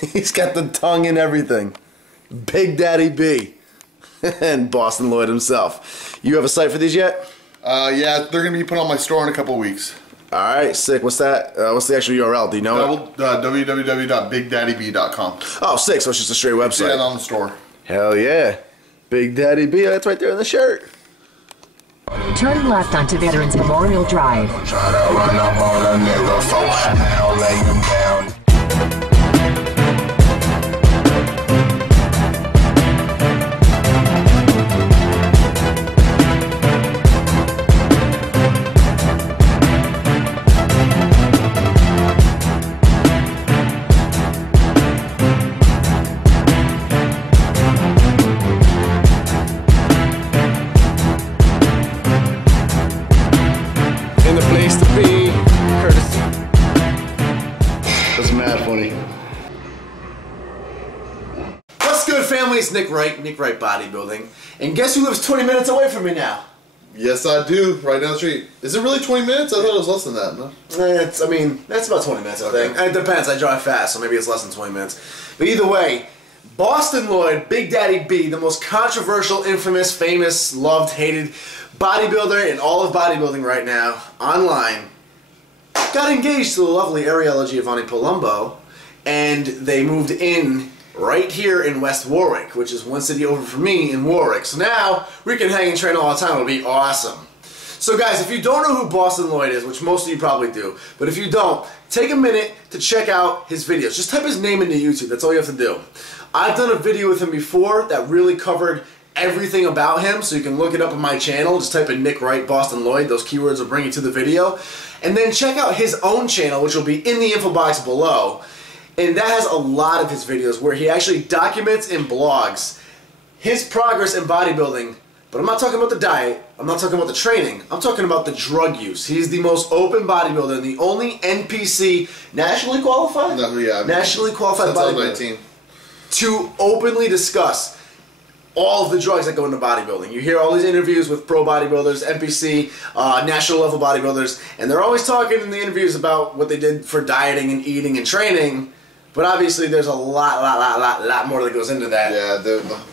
He's got the tongue and everything. Big Daddy B. And Bostin Loyd himself. You have a site for these yet? Yeah, they're going to be put on my store in a couple of weeks. Alright, sick. What's that? What's the actual URL? Do you know it? www.bigdaddyb.com. Oh, sick. So it's just a straight website. Yeah, on the store. Hell yeah. Big Daddy B. That's right there in the shirt. Turn left onto Veterans Memorial Drive. Try to run up on a nigga, so I'll lay him down. In the place to be, courtesy. That's mad funny. What's good, family? It's Nick Wright Bodybuilding. And guess who lives 20 minutes away from me now? Yes, I do. Right down the street. Is it really 20 minutes? I thought it was less than that, no? That's about 20 minutes, I think. It depends. I drive fast, so maybe it's less than 20 minutes. But either way, Bostin Loyd, Big Daddy B, the most controversial, infamous, famous, loved, hated bodybuilder in all of bodybuilding right now, online, got engaged to the lovely Ariella Giovanni Palumbo, and they moved in right here in West Warwick, which is one city over from me in Warwick. So now we can hang and train all the time. It'll be awesome. So guys, if you don't know who Bostin Loyd is, which most of you probably do, but if you don't, take a minute to check out his videos. Just type his name into YouTube. That's all you have to do. I've done a video with him before that really covered everything about him, so you can look it up on my channel. Just type in Nick Wright, Bostin Loyd. Those keywords will bring you to the video. And then check out his own channel, which will be in the info box below. And that has a lot of his videos where he actually documents and blogs his progress in bodybuilding. But I'm not talking about the diet. I'm not talking about the training. I'm talking about the drug use. He's the most open bodybuilder and the only NPC, nationally qualified? No, yeah. Nationally qualified bodybuilder to openly discuss all of the drugs that go into bodybuilding. You hear all these interviews with pro bodybuilders, NPC, national level bodybuilders, and they're always talking in the interviews about what they did for dieting and eating and training. But obviously, there's a lot more that goes into that. Yeah,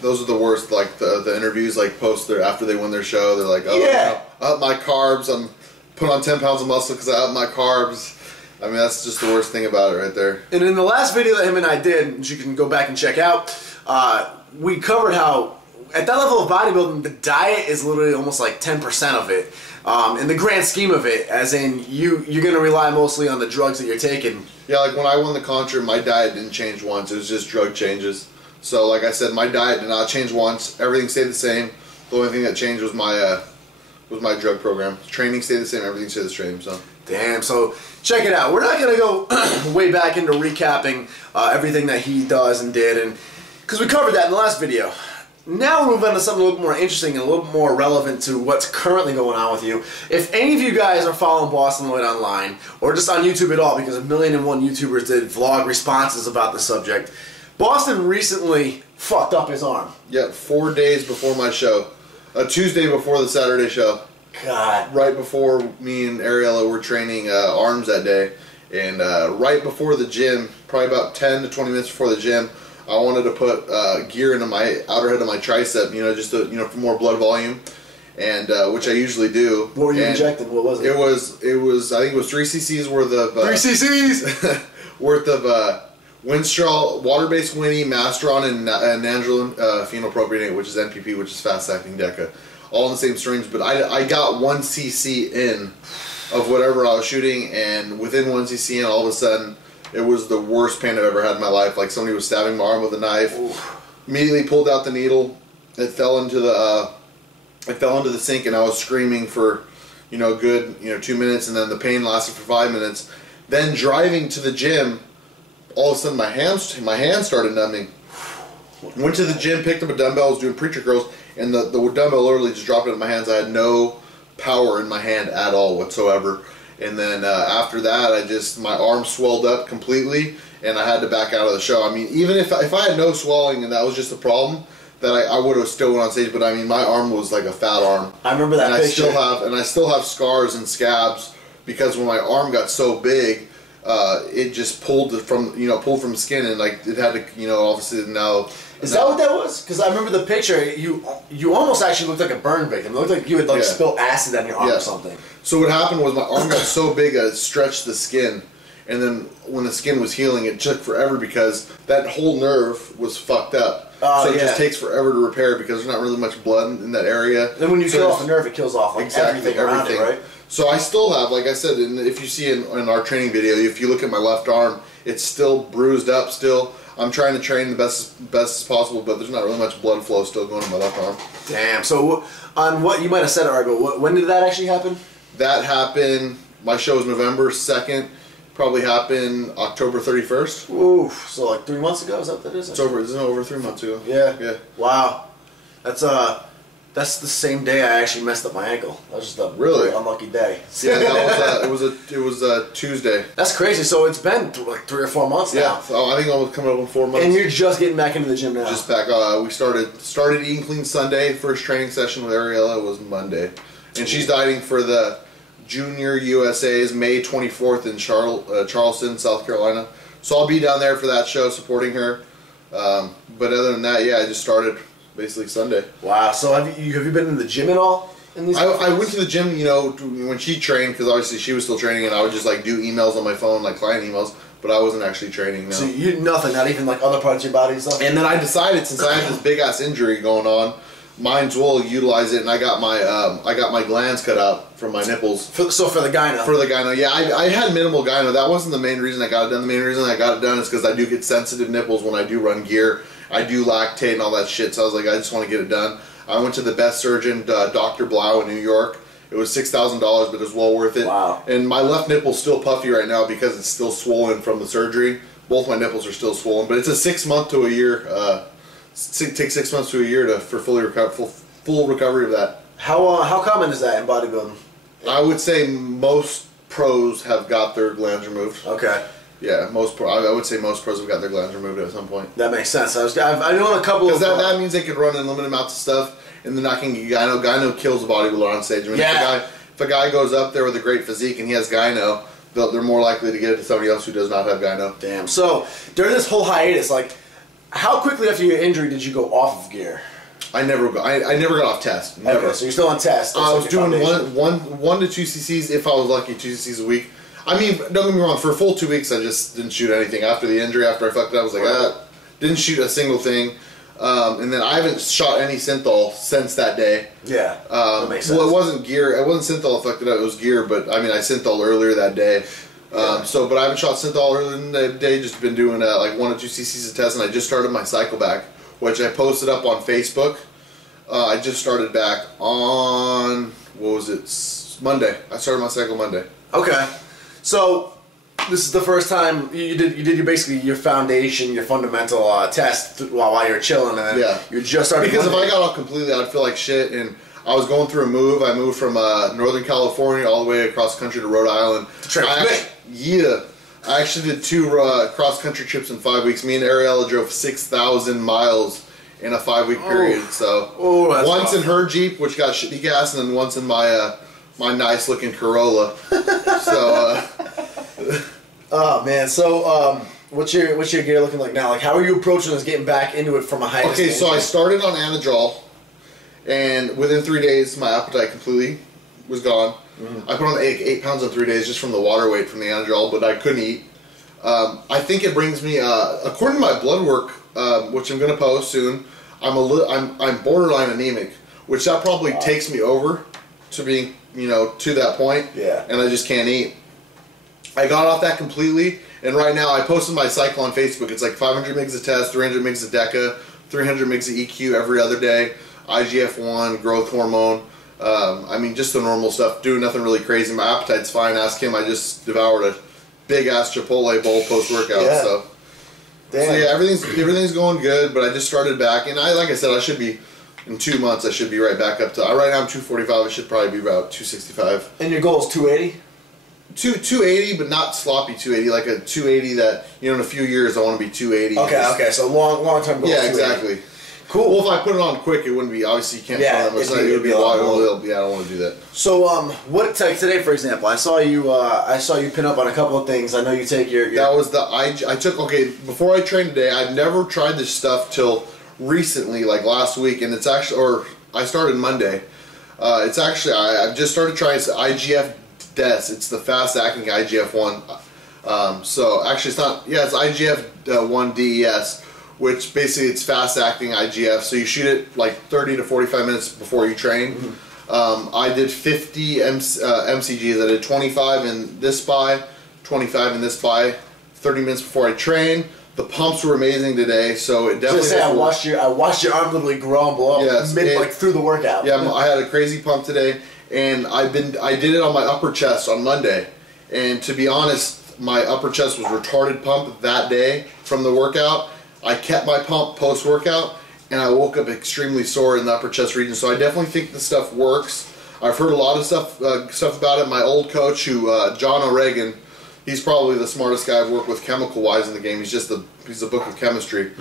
those are the worst. Like the interviews, like post after they win their show, they're like, "Oh, yeah, I up my carbs. I'm put on 10 pounds of muscle because I up my carbs." I mean, that's just the worst thing about it, right there. And in the last video that him and I did, which you can go back and check out, we covered how at that level of bodybuilding, the diet is literally almost like 10% of it. In the grand scheme of it, as in you're going to rely mostly on the drugs that you're taking. Yeah, like when I won the Contra, my diet didn't change once. It was just drug changes. So like I said, my diet did not change once. Everything stayed the same. The only thing that changed was my drug program. Training stayed the same. Everything stayed the same. So. Damn, so check it out. We're not going to go way back into recapping everything that he does and did, and because we covered that in the last video. Now we'll move on to something a little more interesting and a little more relevant to what's currently going on with you. If any of you guys are following Bostin Loyd online, or just on YouTube at all, because 1,000,001 YouTubers did vlog responses about the subject, Bostin recently fucked up his arm. Yeah, 4 days before my show. A Tuesday before the Saturday show. God. Right before me and Ariella were training arms that day, and right before the gym, probably about 10 to 20 minutes before the gym, I wanted to put gear into my outer head of my tricep, just to, for more blood volume, and which I usually do. What were you injecting? What was it? It was I think it was 3 cc's worth of 3 cc's worth of Winstrol, water-based Winnie, Masteron, and Nandrolone phenylpropionate, which is NPP, which is fast-acting DECA, all in the same syringe. But I got 1 cc in of whatever I was shooting, and within 1 cc in, all of a sudden, it was the worst pain I've ever had in my life. Like somebody was stabbing my arm with a knife. Oof. Immediately pulled out the needle. It fell into the sink, and I was screaming for a good 2 minutes, and then the pain lasted for 5 minutes. Then driving to the gym, all of a sudden my hand started numbing. Went to the gym, picked up a dumbbell, was doing preacher curls, and the dumbbell literally just dropped into my hands. I had no power in my hand at all whatsoever. And then after that, my arm swelled up completely, and I had to back out of the show. I mean, even if I had no swelling and that was just a problem, that I would have still went on stage. But I mean, my arm was like a fat arm. I remember that picture. I still have scars and scabs because when my arm got so big, it just pulled from the skin, and like it had to, obviously now. Is that what that was? Because I remember the picture. You almost actually looked like a burn victim. It looked like you had spilled acid on your arm or something. So what happened was my arm got so big that it stretched the skin, and then when the skin was healing, it took forever because that whole nerve was fucked up. So it just takes forever to repair because there's not really much blood in that area. Then when you kill off the nerve, it kills off everything around it, right? So I still have, like I said, and if you see in our training video, if you look at my left arm, it's still bruised up still. I'm trying to train the best as possible, but there's not really much blood flow still going to my left arm. Damn. So on what, you might have said it already, but when did that actually happen? That happened, my show was November 2nd. Probably happened October 31st. Oof. So like 3 months ago? Is that what that is? It's over 3 months ago. Yeah. Yeah. Wow. That's the same day I actually messed up my ankle. That was just a really unlucky day. Yeah, that was it was a Tuesday. That's crazy. So it's been like 3 or 4 months now. Yeah, so I think I was coming up in 4 months. And you're just getting back into the gym now. Just back. We started eating clean Sunday. First training session with Ariella was Monday, and she's dieting for the Junior USA's May 24th in Charleston, South Carolina. So I'll be down there for that show supporting her. But other than that, I just started basically Sunday. Wow. So have you been in the gym at all? I went to the gym, when she trained, because obviously she was still training, and I would just like do emails on my phone, like client emails, but I wasn't actually training. No. So you did nothing, not even like other parts of your body and stuff? And then I decided, since I have this big ass injury going on, might as well utilize it, and I got my glands cut out from my nipples. So for the gyno? For the gyno, yeah. I had minimal gyno. That wasn't the main reason I got it done. The main reason I got it done is because I do get sensitive nipples when I do run gear. I do lactate and all that shit, so I was like, I just want to get it done. I went to the best surgeon, Dr. Blau in New York. It was $6,000, but it was well worth it. Wow. And my left nipple's still puffy right now because it's still swollen from the surgery. Both my nipples are still swollen, but it's a 6 month to a year. It takes 6 months to a year for full recovery of that. How common is that in bodybuilding? I would say most pros have got their glands removed. Okay. Yeah, I would say most pros have got their glands removed at some point. That makes sense. I know a couple of... Because that means they could run unlimited amounts of stuff, and they're not going to get gyno. Gyno kills the bodybuilder on stage. I mean, if a guy goes up there with a great physique and he has gyno, they're more likely to get it to somebody else who does not have gyno. Damn. So, during this whole hiatus, like, how quickly after your injury did you go off of gear? I never got off test. Never. Okay, so you're still on test. I was doing one to 2 cc's if I was lucky, 2 cc's a week. I mean, don't get me wrong, for a full 2 weeks I just didn't shoot anything. After the injury, after I fucked it up, I was like, didn't shoot a single thing. And then I haven't shot any synthol since that day. Yeah, that makes sense. Well, it wasn't gear. It wasn't synthol that fucked it up. It was gear, but I mean, I synthol earlier that day. But I haven't shot synthol earlier in the day. Just been doing like 1 or 2 cc's of test, and I just started my cycle back, which I posted up on Facebook. I just started back on, what was it, Monday. I started my cycle Monday. Okay. So, this is the first time you did your foundation, your fundamental test while you're chilling, and then you just started. Because if I got off completely, I'd feel like shit. And I was going through a move. I moved from Northern California all the way across country to Rhode Island. I actually did 2 cross country trips in 5 weeks. Me and Ariella drove 6,000 miles in a 5-week period. So once in her Jeep, which got shitty gas, and then once in my nice looking Corolla. So. Oh man, so what's your gear looking like now? Like, how are you approaching this, getting back into it from a hiatus? Okay, so I started on Anadrol, and within 3 days, my appetite completely was gone. Mm-hmm. I put on 8 pounds in 3 days just from the water weight from the Anadrol, but I couldn't eat. I think it brings me, according to my blood work, which I'm going to post soon, I'm borderline anemic, which that probably takes me over to being, to that point. Yeah. And I just can't eat. I got off that completely, and right now I posted my cycle on Facebook. It's like 500 mgs of test, 300 mgs of DECA, 300 mgs of EQ every other day, IGF-1, growth hormone. I mean, just the normal stuff. Doing nothing really crazy. My appetite's fine. Ask him. I just devoured a big ass Chipotle bowl post workout. Yeah. So yeah, everything's going good. But I just started back, and like I said, I should be. In 2 months, I should be right back up to. Right now I'm 245. I should probably be about 265. And your goal is 280. 280, but not sloppy 280, like a 280 that, in a few years I want to be 280. Okay, so long term goal. Yeah, exactly. Cool. Well, if I put it on quick, it wouldn't be, obviously you can't Yeah, show them. it'd So be- it would be it'd be a lot wild. Yeah, I don't want to do that. So, what like today, for example, I saw you pin up on a couple of things. I know you take your That was the, I took, okay, before I trained today, I've never tried this stuff till recently, like last week, and it's actually, or I started Monday. It's actually, I've just started trying IGF DES. It's the fast-acting IGF-1. So, actually it's not, yeah, it's IGF-1 DES, which basically it's fast-acting IGF. So you shoot it like 30 to 45 minutes before you train. Mm-hmm. I did 50 MCGs. I did 25 in this spy, 25 in this spy, 30 minutes before I trained. The pumps were amazing today, so it definitely. I watched your arm literally grow and blow up like through the workout. Yeah, I had a crazy pump today, and I did it on my upper chest on Monday, and to be honest, my upper chest was retarded pump that day from the workout. I kept my pump post workout, and I woke up extremely sore in the upper chest region. So I definitely think this stuff works. I've heard a lot of stuff about it. My old coach, John O'Regan. He's probably the smartest guy I've worked with chemical-wise in the game. He's a book of chemistry.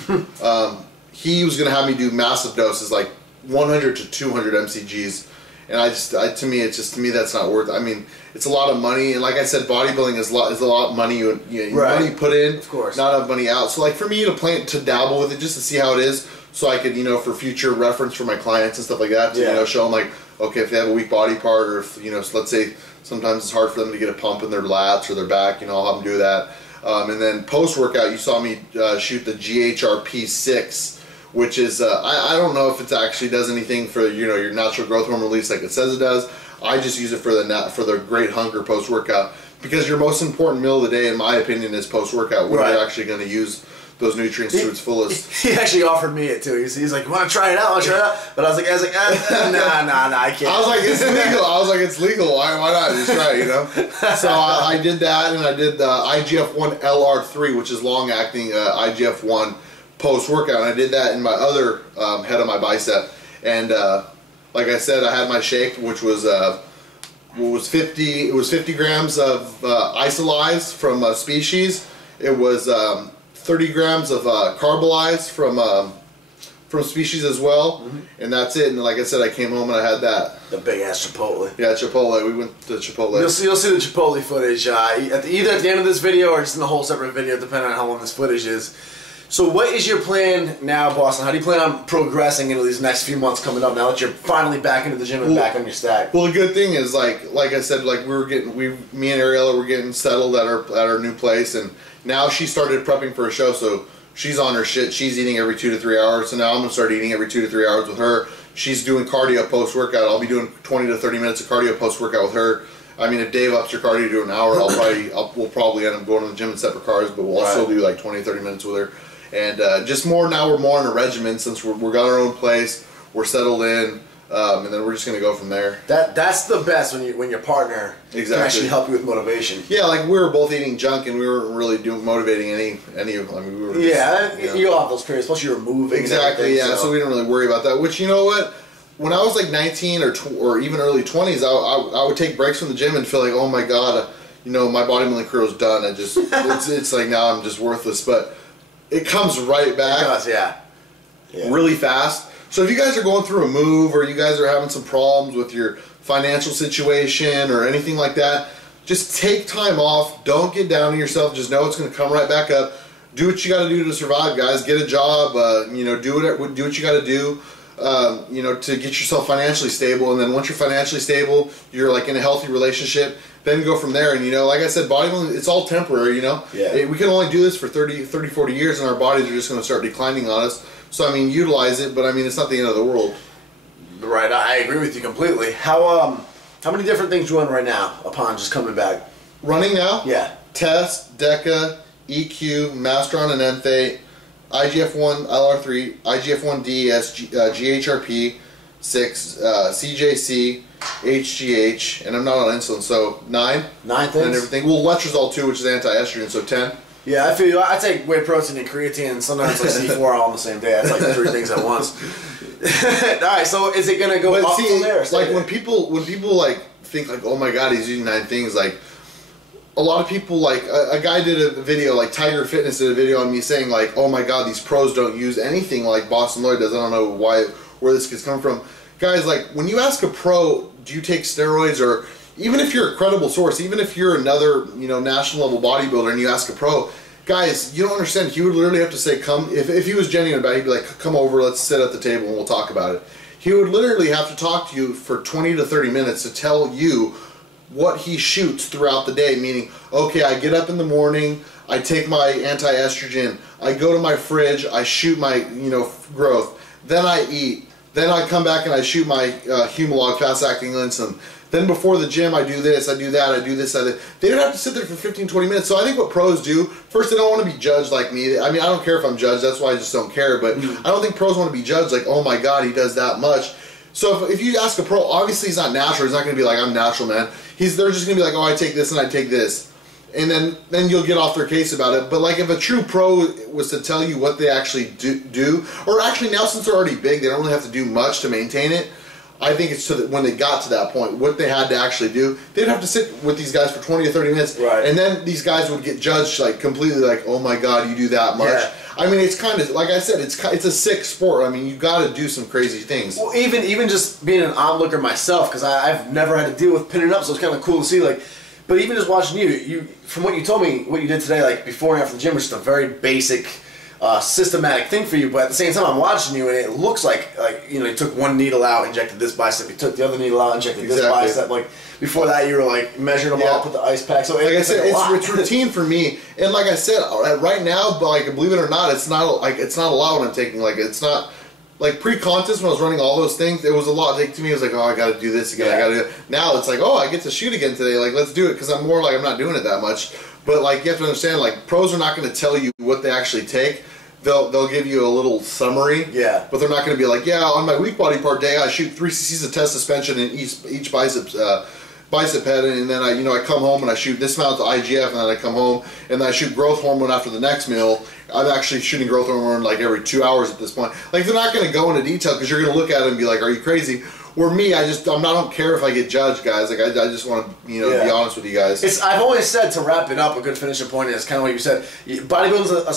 He was going to have me do massive doses, like 100 to 200 MCGs, and to me that's not worth it. I mean, it's a lot of money, and like I said, bodybuilding is a lot of money. Money put in, of course, not enough money out. So like for me to dabble with it, just to see how it is, so I could for future reference for my clients and stuff like that, to show them like, okay, if they have a weak body part, or if so let's say. Sometimes it's hard for them to get a pump in their lats or their back. I'll have them do that. And then post-workout, you saw me shoot the GHRP6, which is, I don't know if it actually does anything for your natural growth hormone release like it says it does. I just use it for the great hunger post-workout, because your most important meal of the day, in my opinion, is post-workout, when you're actually going to use those nutrients to its fullest. He actually offered me it too. He's like, "Want to try it out? But I was like, nah, I can't. I was like, it's legal. Why not? Just try it, So I did that, and I did the IGF-1 LR3, which is long-acting IGF-1 post-workout. And I did that in my other head of my bicep. And like I said, I had my shake, which was 50. It was 50 grams of isolyze from Species. It was 30 grams of Carbolyze from Species as well, and that's it. And like I said, I came home and I had that. The big ass Chipotle. Yeah, Chipotle. We went to Chipotle. You'll see the Chipotle footage either at the end of this video or just in a whole separate video, depending on how long this footage is. So what is your plan now, Bostin? How do you plan on progressing into these next few months coming up now that you're finally back into the gym and back on your stack? Well, the good thing is, like I said, like me and Ariella were getting settled at our new place, and now she started prepping for a show, so she's on her shit. She's eating every 2 to 3 hours, so now I'm gonna start eating every 2 to 3 hours with her. She's doing cardio post workout. I'll be doing 20 to 30 minutes of cardio post workout with her. I mean, if Dave ups your cardio to an hour, we'll probably end up going to the gym in separate cars, but we'll also do like 20 to 30 minutes with her. And now we're more on a regimen, since we're got our own place, we're settled in, and then we're just gonna go from there. That's the best when your partner can actually help you with motivation. Yeah, like we were both eating junk, and we weren't really motivating any. I mean, we were. Just, you have those periods. Plus, you were moving. Exactly. Yeah. So we didn't really worry about that. Which, you know what? When I was like 19 or even early 20s, I would take breaks from the gym and feel like, oh my god, my bodybuilding career is done. It's like now I'm just worthless. But it comes right back. It does, yeah. Really fast. So if you guys are going through a move, or you guys are having some problems with your financial situation or anything like that, just take time off. Don't get down on yourself. Just know it's going to come right back up. Do what you got to do to survive, guys. Get a job. Do what you got to do. To get yourself financially stable. And then once you're financially stable, you're like in a healthy relationship. Then go from there. And like I said, bodybuilding, it's all temporary. We can only do this for 30, 40 years, and our bodies are just going to start declining on us. So I mean, utilize it, but I mean, it's not the end of the world. Right, I agree with you completely. How many different things you run right now upon just coming back? Running now? Yeah. Test, DECA, EQ, Masteron and Enthate, IGF-1 LR3, IGF-1 DES, GHRP, 6, CJC, HGH, and I'm not on insulin, so 9. 9 things? And everything. Well, letrozole too, which is anti-estrogen, so 10. Yeah, I feel you. I take whey protein and creatine, and sometimes like C4 all on the same day. That's like 3 things at once. All right, so is it gonna go up from there? Like when people like think like, oh my god, he's using 9 things. Like a lot of people, like, a guy did a video, like Tiger Fitness did a video on me saying, like, oh my god, these pros don't use anything like Bostin Loyd does. I don't know where this kid's coming from. Guys, like, when you ask a pro, do you take steroids, or even if you're a credible source, even if you're another, you know, national level bodybuilder and you ask a pro, guys, you don't understand. He would literally have to say, come, if he was genuine about it, he'd be like, come over, let's sit at the table and we'll talk about it. He would literally have to talk to you for 20 to 30 minutes to tell you what he shoots throughout the day, meaning, okay, I get up in the morning, I take my anti-estrogen, I go to my fridge, I shoot my, you know, growth, then I eat, then I come back and I shoot my Humalog fast-acting insulin. Then before the gym, I do this, I do that, I do this, I do that. They don't have to sit there for 15, 20 minutes. So I think what pros do, first, they don't want to be judged like me. I mean, I don't care if I'm judged, that's why I just don't care. But I don't think pros want to be judged like, oh my god, he does that much. So if you ask a pro, obviously he's not natural. He's not going to be like, I'm natural, man. They're just going to be like, oh, I take this and I take this. And then you'll get off their case about it. But like if a true pro was to tell you what they actually do, or actually now since they're already big, they don't really have to do much to maintain it. I think it's when they got to that point, what they had to actually do, they'd have to sit with these guys for 20 or 30 minutes, right. And then these guys would get judged like completely like, oh my god, you do that much. Yeah. I mean, it's kind of, like I said, it's a sick sport. I mean, you got to do some crazy things. Well, even just being an onlooker myself, because I've never had to deal with pinning up, so it's kind of cool to see, like, but even just watching you, from what you told me, what you did today, like before and after the gym, was just a very basic, systematic thing for you. But at the same time, I'm watching you, and it looks like you know, you took one needle out, injected this bicep, you took the other needle out, injected this bicep. Like before that, you were like measuring them all, put the ice pack. So like I said, like it's routine for me. And like I said, right now, but like believe it or not, it's not a lot when I'm taking. Like it's not. Like pre-contest when I was running all those things, it was a lot. Like to me, it was like, oh, I got to do this again. I got to do it. Now it's like, oh, I get to shoot again today. Like let's do it, because I'm more like I'm not doing it that much. But like you have to understand, like pros are not going to tell you what they actually take. They'll give you a little summary. Yeah. But they're not going to be like, yeah, on my weak body part day, I shoot 3 cc's of test suspension in each bicep head, and then I come home and I shoot this amount of IGF, and then I come home and then I shoot growth hormone after the next meal. I'm actually shooting growth hormone like every 2 hours at this point. Like they're not going to go into detail because you're going to look at it and be like, are you crazy? Or me, I don't care if I get judged, guys. Like I just want to be honest with you guys. I've always said, to wrap it up, a good finishing point is kind of what you said. Bodybuilding's a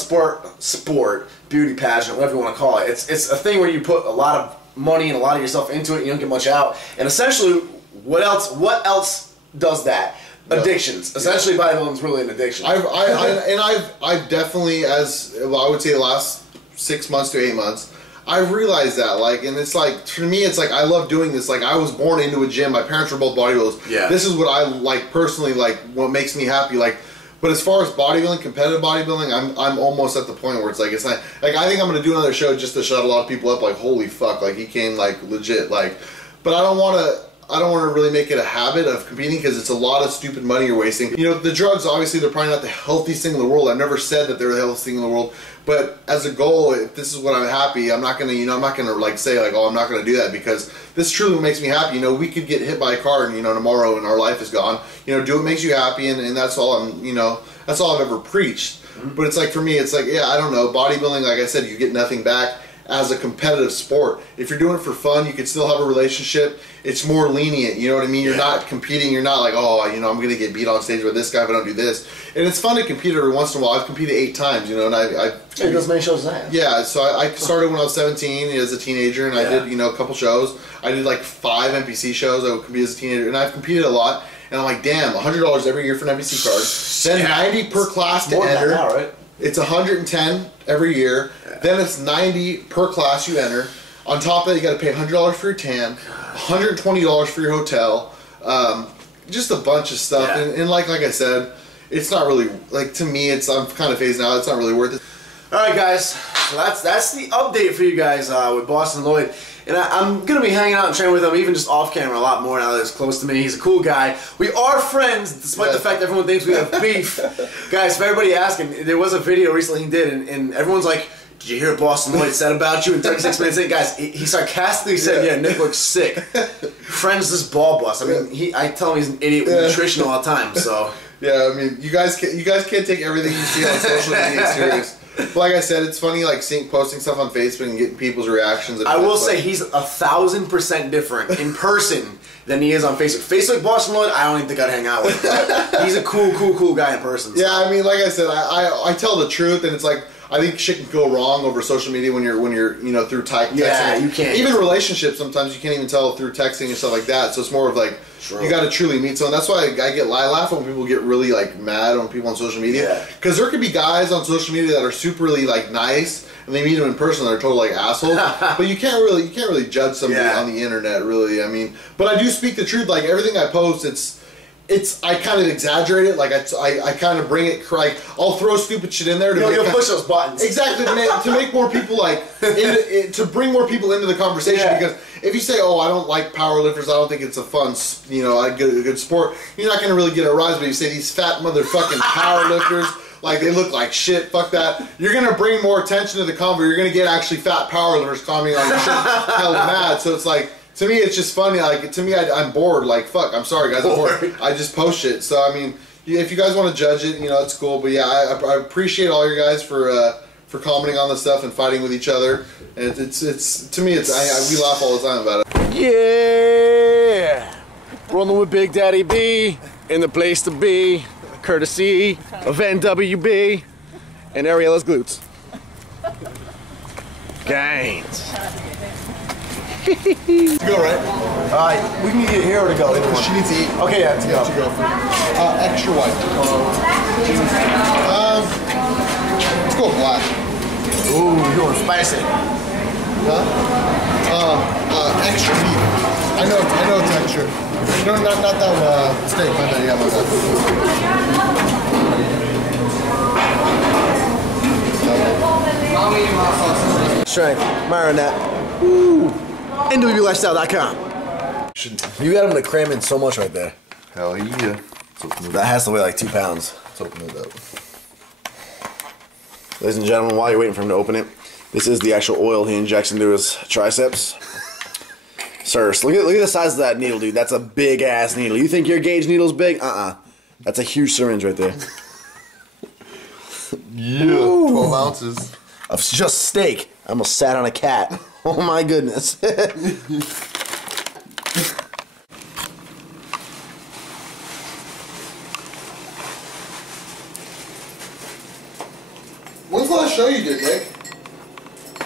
sport, beauty pageant, whatever you want to call it. It's a thing where you put a lot of money and a lot of yourself into it, and you don't get much out. And essentially, what else does that? Addictions. Essentially, bodybuilding is really an addiction. I've definitely, as well, I would say the last 6 months to 8 months, I've realized that, like, and it's like, for me, it's like, I love doing this. Like, I was born into a gym. My parents were both bodybuilders. Yeah. This is what I like personally, like, what makes me happy. Like, but as far as bodybuilding, competitive bodybuilding, I'm almost at the point where it's like, it's not, like, I think I'm going to do another show just to shut a lot of people up. Like, holy fuck, like, he came, like, legit, like, but I don't want to really make it a habit of competing, because it's a lot of stupid money you're wasting. You know, the drugs, obviously, they're probably not the healthiest thing in the world. I've never said that they're the healthiest thing in the world. But as a goal, if this is what I'm happy, I'm not gonna, I'm not gonna like say like, oh, I'm not gonna do that, because this truly what makes me happy. You know, we could get hit by a car and tomorrow and our life is gone. You know, do what makes you happy, and that's all that's all I've ever preached. But it's like, for me, it's like, yeah, I don't know, bodybuilding, like I said, you get nothing back. As a competitive sport, if you're doing it for fun, you can still have a relationship. It's more lenient, you know what I mean? You're not competing, you're not like, oh, I'm gonna get beat on stage with this guy if I don't do this. And it's fun to compete every once in a while. I've competed 8 times, and I did as many shows as I have. Yeah, so I started when I was 17 as a teenager, and I did a couple shows. I did like 5 NPC shows. I would compete as a teenager, and I've competed a lot. And I'm like, damn, $100 every year for an NPC card. Then 90 per class to enter. Now, right? It's 110 every year. Yeah. Then it's 90 per class you enter. On top of that, you got to pay $100 for your tan, $120 for your hotel, just a bunch of stuff. Yeah. And like I said, it's not really, like, to me, I'm kind of phasing out. It's not really worth it. All right, guys. So that's the update for you guys with Bostin Loyd. And I'm going to be hanging out and training with him, even just off camera, a lot more now that he's close to me. He's a cool guy. We are friends, despite the fact everyone thinks we have beef. Guys, for everybody asking, there was a video recently he did, and everyone's like, did you hear what Bostin Loyd said about you? And 36 minutes in, guys, he sarcastically said, yeah, Nick looks sick. Friends this ball bust. I mean, I tell him he's an idiot with nutrition all the time, so. Yeah, I mean, you guys can't take everything you see on social media serious. But like I said, it's funny like posting stuff on Facebook and getting people's reactions. I will say he's 1,000% different in person than he is on Facebook. Facebook Bostin Loyd, I don't even think I'd hang out with. But he's a cool guy in person. So. Yeah, I mean, like I said, I tell the truth, and it's like I think shit can go wrong over social media when you're through texting. Yeah, you can't. Even relationships sometimes you can't even tell through texting and stuff like that. So it's more of like you got to truly meet someone. That's why I laugh when people get really like mad on people on social media because there could be guys on social media that are super really like nice. And they meet them in person, they're total like assholes. But you can't really judge somebody on the internet, really. I mean, but I do speak the truth. Like everything I post, it's I kind of exaggerate it. Like I kind of bring it. Like I'll throw stupid shit in there to you'll push those buttons exactly to make more people like to bring more people into the conversation. Because if you say, "Oh, I don't like powerlifters. I don't think it's a fun, a good sport," you're not going to really get a rise. But you say these fat motherfucking powerlifters. Like, they look like shit, fuck that. You're going to bring more attention to the convo. You're going to get actually fat powerlifters commenting on your shit hella mad. So it's like, to me, it's just funny. Like, to me, I'm bored. Like, fuck, I'm sorry, guys. I'm bored. I just post shit. So, I mean, if you guys want to judge it, it's cool. But, yeah, I appreciate all you guys for commenting on this stuff and fighting with each other. And it's to me, we laugh all the time about it. Yeah! Rolling with Big Daddy B in the place to be. Courtesy of NWB and Ariella's glutes. Gains. Go, right? We can get here or to go. She needs to eat. Okay, yeah, let's go. Extra white. Let's go black. Ooh, you're doing spicy. Extra meat. I know it's extra. No, not that steak. My bad. Yeah, my bad. Strength, Marinette. Woo! NWBLifestyle.com. You got him to cram in so much right there. Hell yeah. That has to weigh like 2 pounds. Let's open it up. Ladies and gentlemen, while you're waiting for him to open it, this is the actual oil he injects into his triceps. Sir, look at the size of that needle, dude. That's a big ass needle. You think your gauge needle's big? That's a huge syringe right there. Yeah. Ooh. 12 ounces. Of just steak. I almost sat on a cat. Oh my goodness. When's the last show you did, Nick?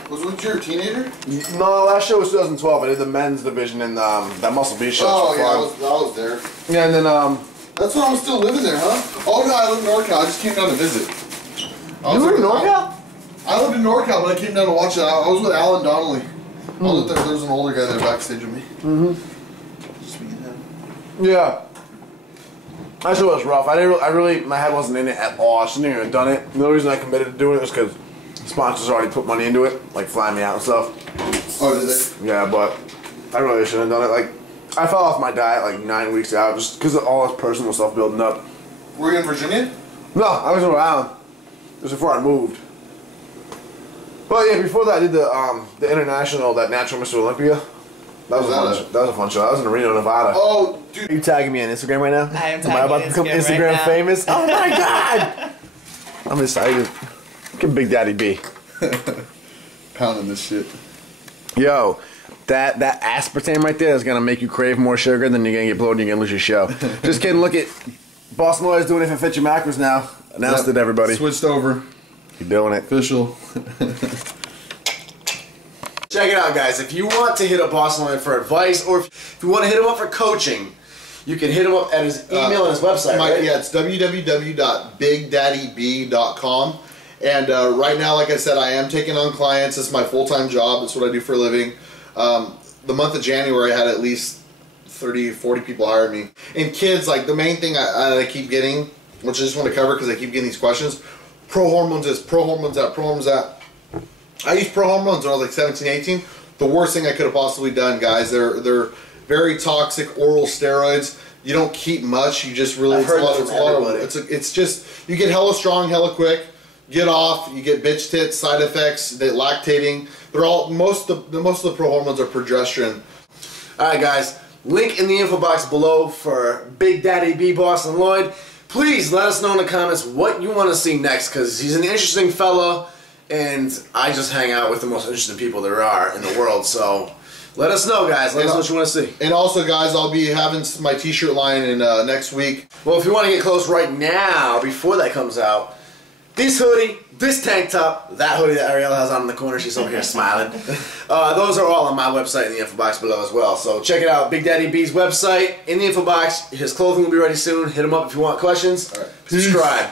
Was it your teenager? No, last show was 2012. I did the men's division in that Muscle Beach show. Oh, yeah, I was there. Yeah, and then, That's when I was still living there, huh? Oh, no, I live in NorCal. I just came down to visit. You live in NorCal? I lived in NorCal, but I came down to watch it. I was with Alan Donnelly. I was there. There was an older guy there backstage with me. Mm-hmm. Speaking of him. Yeah. That show was rough. My head wasn't in it at all. I shouldn't even have done it. The only reason I committed to doing it was because sponsors already put money into it, like flying me out and stuff. Oh, did they? Yeah, but I really shouldn't have done it. Like, I fell off my diet like 9 weeks out just because of all this personal stuff building up. Were you in Virginia? No, I was in Rhode Island. It was before I moved. But yeah, before that I did the international, that Natural Mr. Olympia. That was a fun show. I was in Reno, Nevada. Oh, dude. Are you tagging me on Instagram right now? I am tagging Am I about to become Instagram right famous? Oh my god! I'm excited. Look at Big Daddy B. Pounding this shit. Yo, that aspartame right there is gonna make you crave more sugar, then you're gonna get bloated and you're gonna lose your show. Just kidding, look at Bostin Loyd's doing it if it fits your macros now. Announced it, everybody. Switched over. You're doing it. Official. Check it out, guys. If you want to hit up Bostin Loyd for advice, or if you want to hit him up for coaching, you can hit him up at his email and his website, right? Yeah, it's www.bigdaddyb.com. And right now, like I said, I am taking on clients. It's my full-time job. It's what I do for a living. The month of January, I had at least 30, 40 people hire me. And kids, like the main thing I keep getting, which I just want to cover because I keep getting these questions, pro hormones this, pro hormones that, pro hormones that. I used pro hormones when I was like 17, 18. The worst thing I could have possibly done, guys. They're very toxic oral steroids. You don't keep much. You just really, it's just, you get hella strong, hella quick. Get off, you get bitch tits, side effects, they lactating. They're all, most of the pro hormones are progesterone. Alright guys, link in the info box below for Big Daddy B Bostin Loyd. Please let us know in the comments what you want to see next, because he's an interesting fella. and I just hang out with the most interesting people there are in the world. So let us know, guys. Let us know what you want to see. And also, guys, I'll be having my t-shirt line in next week. Well, if you want to get close right now, before that comes out, this hoodie, this tank top, that hoodie that Ariella has on in the corner, she's over here smiling. Those are all on my website in the info box below as well. So check it out, Big Daddy B's website in the info box. His clothing will be ready soon. Hit him up if you want questions. All right. Subscribe.